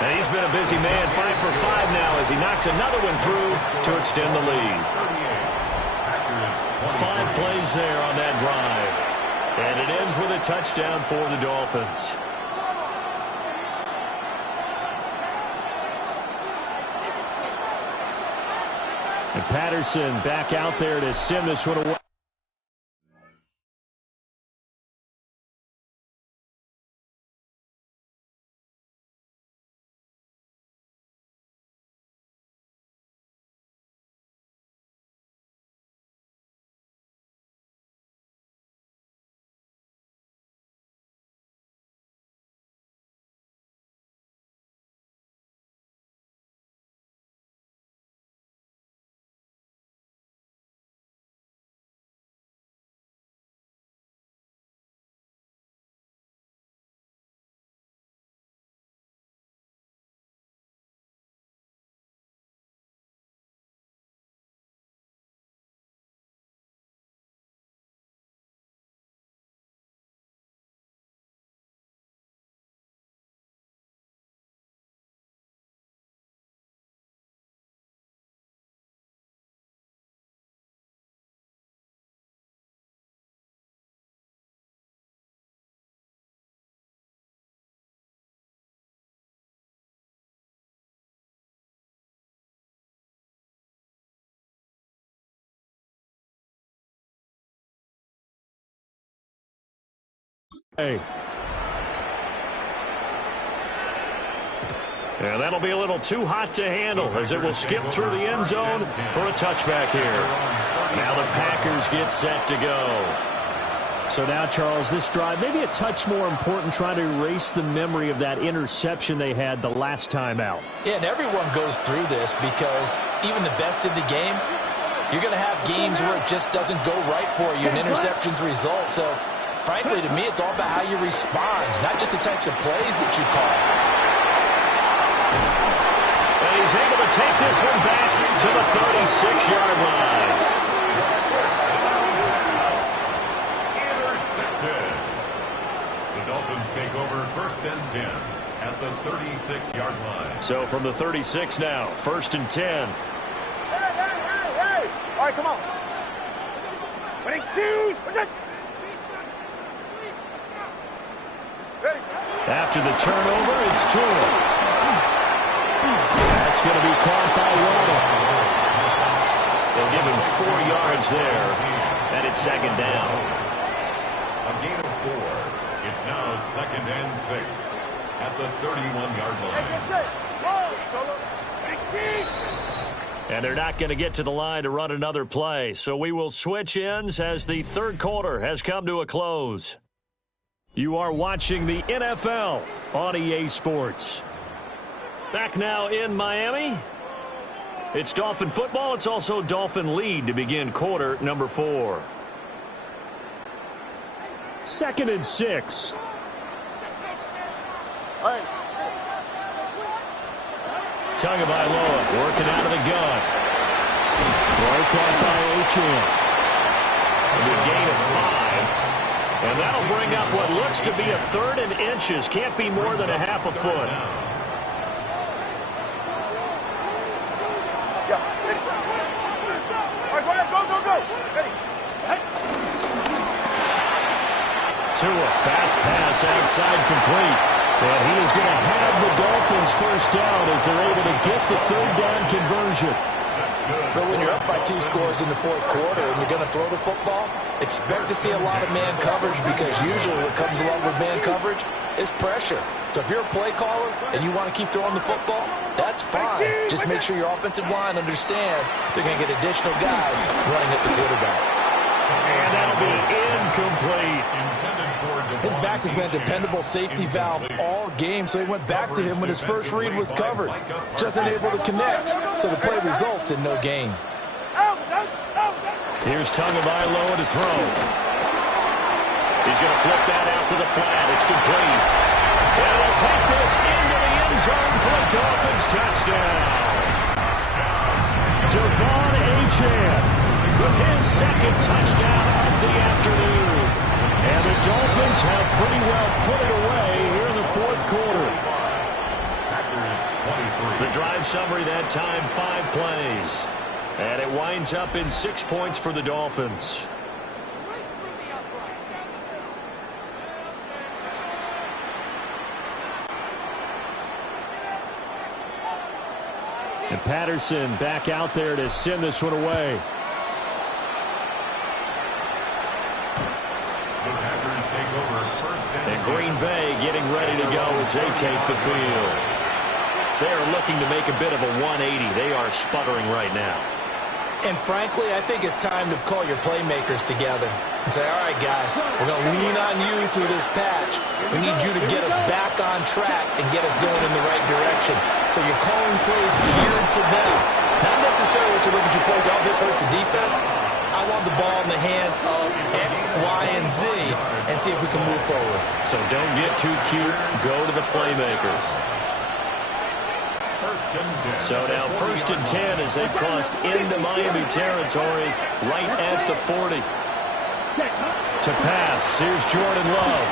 And he's been a busy man, 5 for 5 now as he knocks another one through to extend the lead. 5 plays there on that drive. And it ends with a touchdown for the Dolphins. And Patterson back out there to send this one away. And that'll be a little too hot to handle as it will skip through the end zone for a touchback here. Now the Packers get set to go. So now, Charles, this drive, maybe a touch more important, trying to erase the memory of that interception they had the last time out. Yeah, and everyone goes through this because even the best in the game, you're going to have games where it just doesn't go right for you, and interceptions result. So, frankly, to me, it's all about how you respond, not just the types of plays that you call. And he's able to take this one back to the 36-yard line. Intercepted. The Dolphins take over 1st and 10 at the 36-yard line. So from the 36 now, 1st and 10. Hey! All right, come on. 22. After the turnover, it's Tua. That's going to be caught by Waddle. They'll give him 4 yards there, and it's 2nd down. A gain of 4. It's now 2nd and 6 at the 31-yard line. And they're not going to get to the line to run another play, so we will switch ends as the third quarter has come to a close. You are watching the NFL on EA Sports. Back now in Miami. It's Dolphin football. It's also Dolphin lead to begin quarter number 4. 2nd and 6. Tagovailoa working out of the gun. Throw caught by Achane. A gain of 5. And that'll bring up what looks to be a 3rd and inches. Can't be more than a half a foot. Tua, fast pass outside complete. And he is going to have the Dolphins first down as they're able to get the 3rd down conversion. But when you're up by 2 scores in the 4th quarter and you're going to throw the football, expect to see a lot of man coverage because usually what comes along with man coverage is pressure. So if you're a play caller and you want to keep throwing the football, that's fine. Just make sure your offensive line understands they're going to get additional guys running at the quarterback. And that'll be incomplete. His back has been a dependable safety valve all game, so he went back to him when his first read was covered. Just unable to connect, so the play results in no gain. Here's Tagovailoa to throw. He's going to flip that out to the flat. It's complete. And they'll take this into the end zone for a Dolphins touchdown. Devon Achane with his second touchdown of the afternoon. And the Dolphins have pretty well put it away here in the fourth quarter. The drive summary that time, 5 plays. And it winds up in 6 points for the Dolphins. And Patterson back out there to send this one away. And Green Bay getting ready to go as they take the field. They are looking to make a bit of a 180. They are sputtering right now. And frankly, I think it's time to call your playmakers together and say, all right, guys, we're going to lean on you through this patch. We need you to get us back on track and get us going in the right direction. So you're calling plays geared to them. Not necessarily what you look at your plays, oh, this hurts the defense. I want the ball in the hands of X, Y, and Z and see if we can move forward. So don't get too cute. Go to the playmakers. So now 1st and 10 as they've crossed into Miami territory right at the 40. To pass, here's Jordan Love.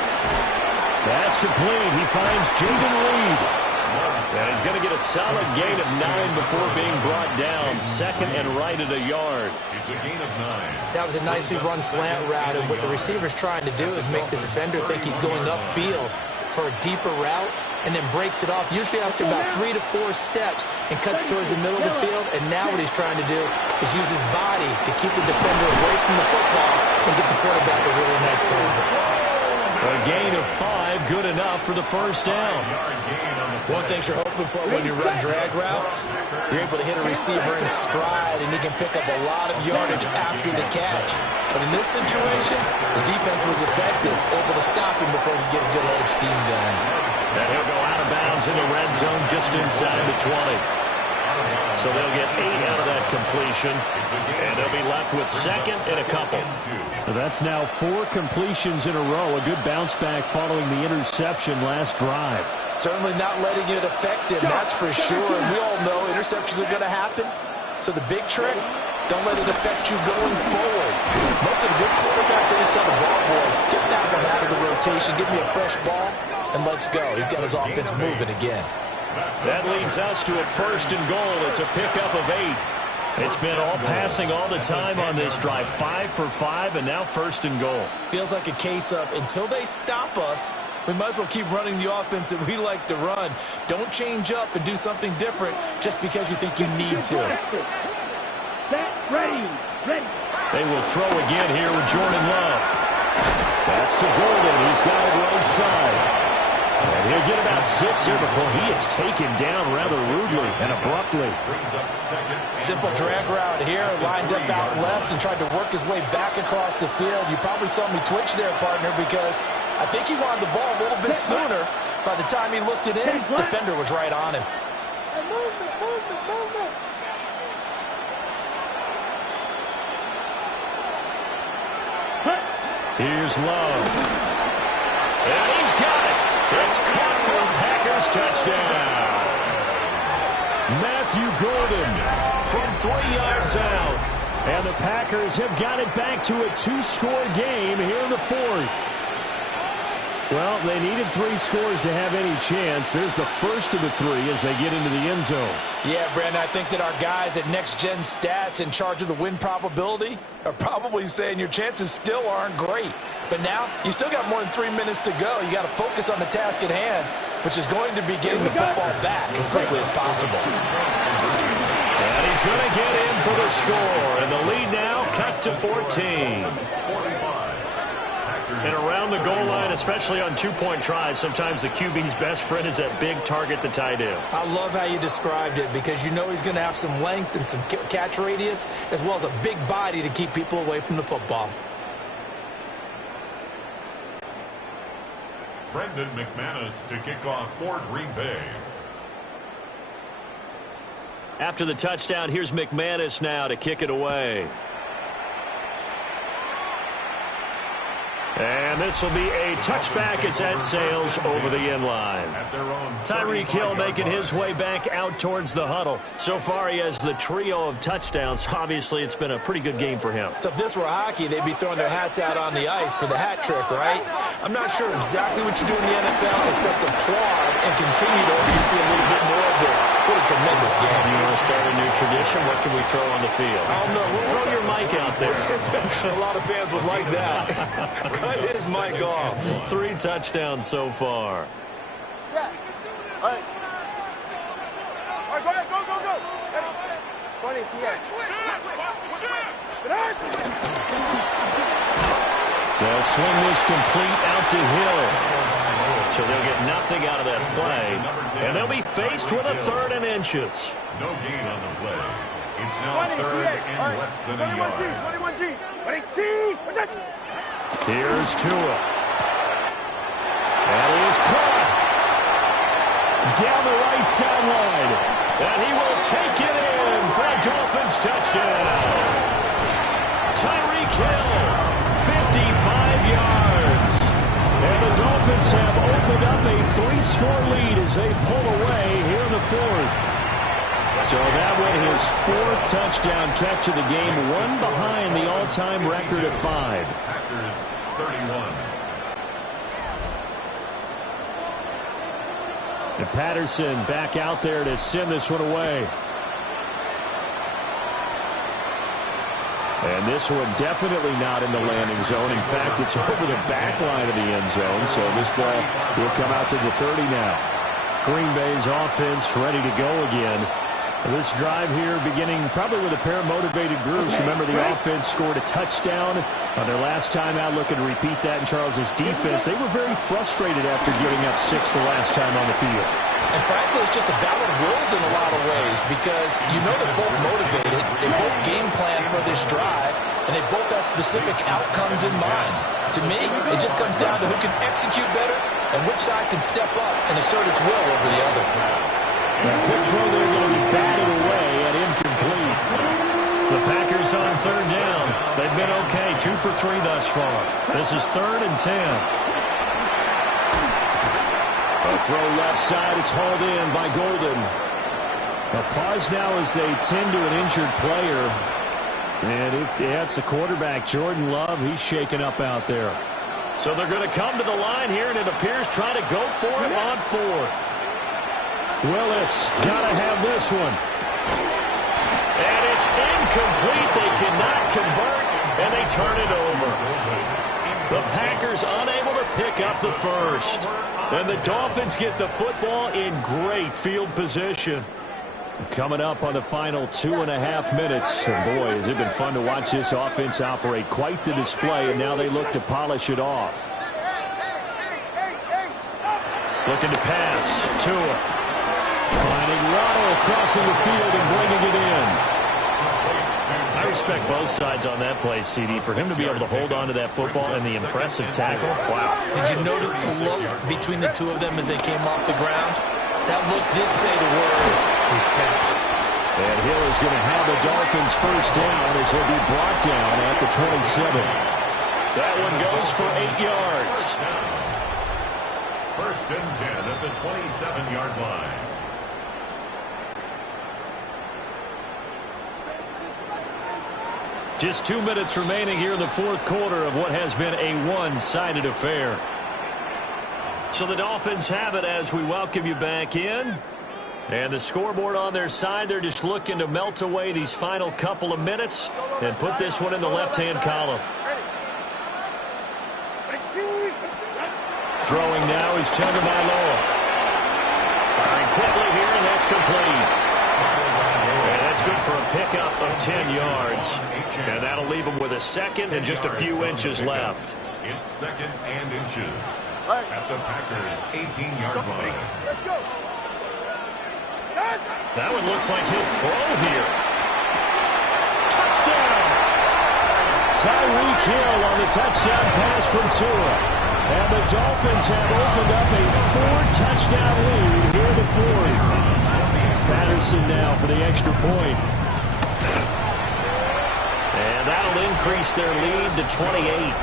That's complete. He finds Jaden Reed. And he's going to get a solid gain of 9 before being brought down. Second and right at a yard. It's a gain of 9. That was a nicely run slant route, and what the receiver's trying to do is make the defender think he's going upfield for a deeper route, and then breaks it off, usually after about 3 to 4 steps, and cuts towards the middle of the field. And now what he's trying to do is use his body to keep the defender away from the football and get the quarterback a really nice target. A gain of 5, good enough for the first down. One thing you're hoping for when you run drag routes, you're able to hit a receiver in stride, and he can pick up a lot of yardage after the catch. But in this situation, the defense was effective, able to stop him before he could get a good head of steam going. And he'll go out of bounds in the red zone just inside the 20. So they'll get 8 out of that completion, and they'll be left with second and a couple. That's now 4 completions in a row. A good bounce back following the interception last drive. Certainly not letting it affect him, that's for sure. And we all know interceptions are going to happen. So the big trick, don't let it affect you going forward. Most of the good quarterbacks, they just tell the ball boy, get that one out of the rotation, give me a fresh ball, and let's go. He's got his offense moving again. That leads us to a 1st and goal. It's a pickup of 8. It's been all passing all the time on this drive. 5 for 5, and now 1st and goal. Feels like a case of until they stop us, we might as well keep running the offense that we like to run. Don't change up and do something different just because you think you need to. They will throw again here with Jordan Love. That's to Golden. He's got it right side. And he'll get about 6 here before he is taken down rather rudely and abruptly. Simple drag route here, lined up out left and tried to work his way back across the field. You probably saw me twitch there, partner, because I think he wanted the ball a little bit sooner. By the time he looked it in, defender was right on him. Here's Love. And he's got it. It's caught for a Packers touchdown. Matthew Golden from 3 yards out. And the Packers have got it back to a 2-score game here in the 4th. Well, they needed 3 scores to have any chance. There's the first of the 3 as they get into the end zone. Yeah, Brandon, I think that our guys at Next Gen Stats in charge of the win probability are probably saying your chances still aren't great. But now, you still got more than 3 minutes to go. You got to focus on the task at hand, which is going to be getting the football back as quickly as possible. And he's going to get in for the score. And the lead now cut to 14. And around the goal line, especially on two-point tries, sometimes the QB's best friend is that big target, the tight end. I love how you described it because you know he's going to have some length and some catch radius as well as a big body to keep people away from the football. Brendan McManus to kick off for Green Bay. After the touchdown, here's McManus now to kick it away. And this will be a touchback as that sails over the end line. Tyreek Hill making his way back out towards the huddle. So far, he has the trio of touchdowns. Obviously, it's been a pretty good game for him. So if this were hockey, they'd be throwing their hats out on the ice for the hat trick, right? I'm not sure exactly what you do in the NFL except applaud and continue to hope you see a little bit more of this. What a tremendous game. You want to start a new tradition? What can we throw on the field? Oh, no. Throw your mic out there. A lot of fans would like that. Cut his mic off. 3 touchdowns so far. Yeah. All right. All right, go ahead. Go, go, go. Funny, TX. They'll swing this complete out to Hill. So they'll get nothing out of that play. And they'll be faced with a 3rd and inches. No gain on the play. It's now 3rd and less than a yard. 21G. 21G. Here's Tua. And he is caught down the right sideline. And he will take it in for a Dolphins touchdown. Tyreek Hill, 55 yards. And the Dolphins have opened up a 3-score lead as they pull away here in the 4th. So that went his 4th touchdown catch of the game, one behind the all-time record of 5. Packers 31. And Patterson back out there to send this one away. And this one definitely not in the landing zone. In fact, it's over the back line of the end zone. So this ball will come out to the 30 now. Green Bay's offense ready to go again. This drive here beginning probably with a pair of motivated groups. Remember, the offense scored a touchdown on their last time out. Looking to repeat that in Charles's defense. They were very frustrated after giving up 6 the last time on the field. And frankly, it's just a battle of wills in a lot of ways because you know they're both motivated. They both game plan for this drive, and they both have specific outcomes in mind. To me, it just comes down to who can execute better and which side can step up and assert its will over the other. A quick throw there going to be batted away and incomplete. The Packers on 3rd down. They've been okay, 2 for 3 thus far. This is 3rd and 10. A throw left side. It's hauled in by Golden. A pause now as they tend to an injured player. And it's the quarterback, Jordan Love. He's shaken up out there. So they're going to come to the line here, and it appears trying to go for it on 4th. Willis, got to have this one. And it's incomplete. They cannot convert, and they turn it over. The Packers unable to pick up the 1st. And the Dolphins get the football in great field position. Coming up on the final 2.5 minutes. And boy, has it been fun to watch this offense operate. Quite the display, and now they look to polish it off. Looking to pass. Tua. Finding Waddle crossing the field and bringing it in. I respect both sides on that play, CD. For him to be able to hold on to that football and the impressive tackle, wow. Did you notice the look between the two of them as they came off the ground? That look did say the word respect. And Hill is going to have the Dolphins 1st down as he'll be brought down at the 27. That one goes for 8 yards. 1st and 10 at the 27-yard line. Just 2 minutes remaining here in the 4th quarter of what has been a one-sided affair. So the Dolphins have it as we welcome you back in. And the scoreboard on their side, they're just looking to melt away these final couple of minutes and put this one in the left-hand column. Throwing now is Tagovailoa. Firing quickly here, and that's complete. And that's good for a pickup of 10 yards. And that'll leave them with a 2nd and just a few inches left. It's 2nd and inches. Right. At the Packers' 18-yard line. Let's go. That one looks like he'll throw here. Touchdown! Tyreek Hill on the touchdown pass from Tua. And the Dolphins have opened up a 4-touchdown lead here in the fourth. Patterson now for the extra point. And that'll increase their lead to 28.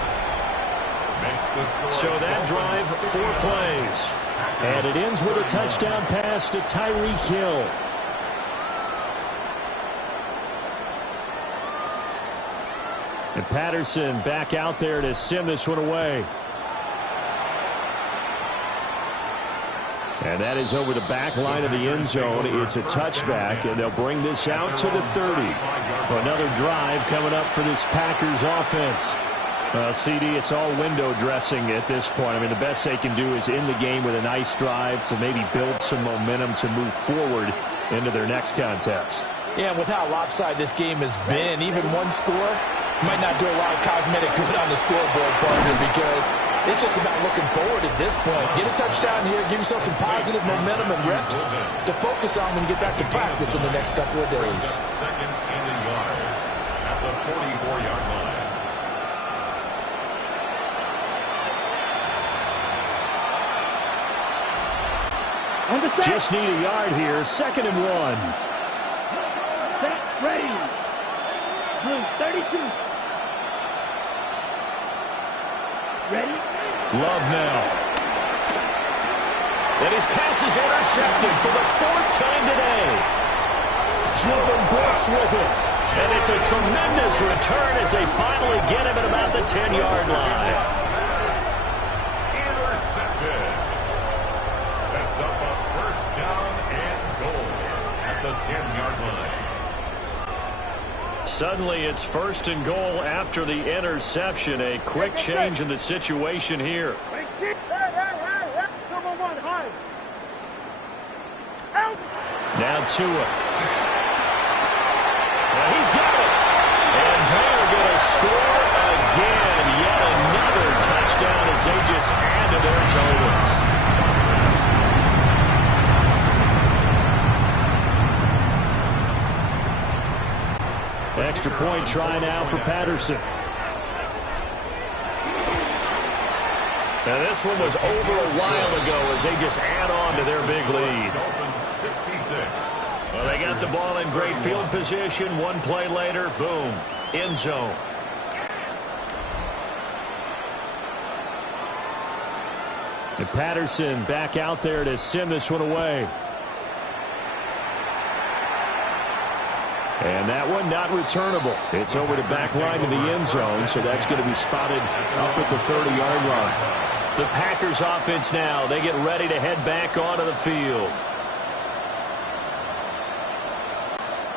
So that drive, 4 plays. And it ends with a touchdown pass to Tyreek Hill. And Patterson back out there to send this one away. And that is over the back line of the end zone. It's a touchback, and they'll bring this out to the 30. Another drive coming up for this Packers offense. CD, it's all window dressing at this point. I mean, the best they can do is end the game with a nice drive to maybe build some momentum to move forward into their next contest. Yeah, and with how lopsided this game has been, even one score might not do a lot of cosmetic good on the scoreboard, partner, because it's just about looking forward at this point. Get a touchdown here, give yourself some positive momentum and reps to focus on when you get back to practice in the next couple of days. 2nd and a yard at the 44-yard line. Just need a yard here. 2nd and 1. Set, ready. Blue, 32. Ready? Love now. And his pass is intercepted for the 4th time today. Jordan Brooks with it. And it's a tremendous return as they finally get him at about the 10-yard line. Intercepted. Sets up a 1st down and goal at the 10-yard line. Suddenly it's 1st and goal after the interception. A quick change in the situation here. Now Tua. Well, he's got it. And they're going to score again. Yet another touchdown as they just add to their totals. Extra point try now for Patterson. Now this one was over a while ago as they just add on to their big lead. 66. Well, they got the ball in great field position. One play later, boom, end zone. And Patterson back out there to send this one away. And that one not returnable. It's over the back line of the end zone, so that's going to be spotted up at the 30-yard line. The Packers offense now, they get ready to head back onto the field.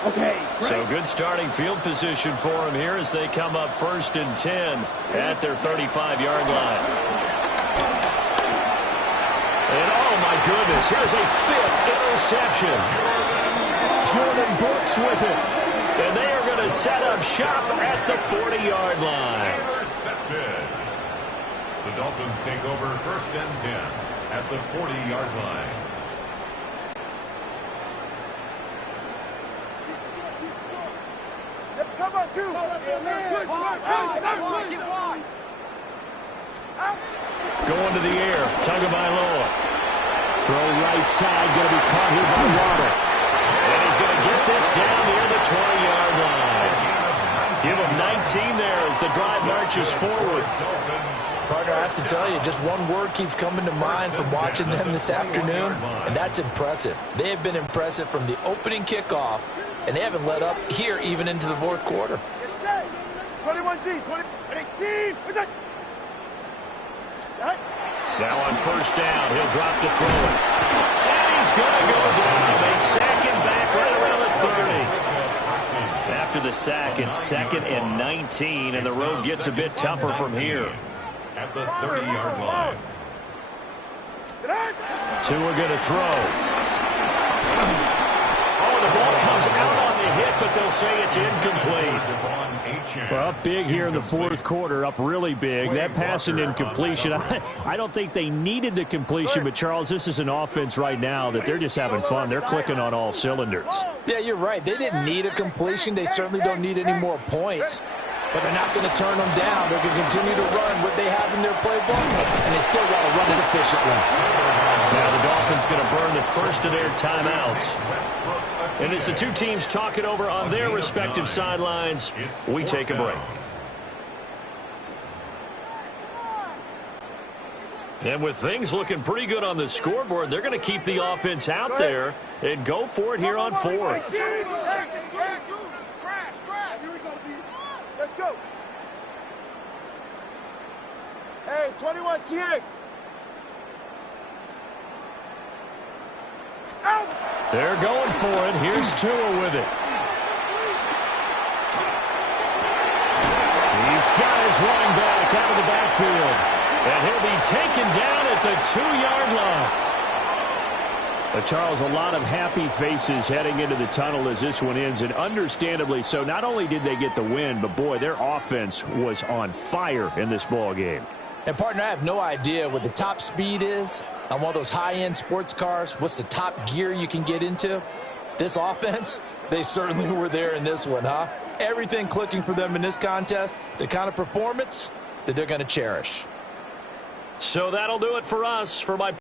Okay. So good starting field position for them here as they come up 1st and 10 at their 35-yard line. And oh my goodness, here's a 5th interception. Jordan Brooks with it. And they are going to set up shop at the 40-yard line. Intercepted. The Dolphins take over 1st and 10 at the 40-yard line. Come on, 2. Going to the air, Tagovailoa. Throw right side, going to be caught here by Waddle. And he's going to get this down near the 20-yard line. Give him 19 there as the drive marches forward. Partner, I have to tell you, just one word keeps coming to mind from watching them this afternoon, and that's impressive. They have been impressive from the opening kickoff, and they haven't let up here even into the 4th quarter. 21G, 18. Now on 1st down, he'll drop to throw it. And he's going to go down. They sack him back right around the 30. After the sack, it's 2nd and 19, and the road gets a bit tougher from here. At the 30-yard line. Tua going to throw. Oh, the ball comes out on the hit, but but they'll say it's incomplete. Well, up big here in the fourth quarter, up really big. That pass and incompletion, I don't think they needed the completion, but, Charles, this is an offense right now that they're just having fun. They're clicking on all cylinders. Yeah, you're right. They didn't need a completion. They certainly don't need any more points. But they're not going to turn them down. They're going to continue to run what they have in their playbook, and they still want to run it efficiently. Now the Dolphins going to burn the first of their timeouts. And as the two teams talk it over on their respective sidelines, we take a break. And with things looking pretty good on the scoreboard, they're going to keep the offense out there and go for it here on fourth. Let's go. Hey, 21 TX. Out. They're going for it. Here's Tua with it. He's got his running back out of the backfield. And he'll be taken down at the 2-yard line. Charles, a lot of happy faces heading into the tunnel as this one ends, and understandably so. Not only did they get the win, but, boy, their offense was on fire in this ball game. And, partner, I have no idea what the top speed is on one of those high-end sports cars. What's the top gear you can get into? This offense, they certainly were there in this one, huh? Everything clicking for them in this contest, the kind of performance that they're going to cherish. So that'll do it for us. For my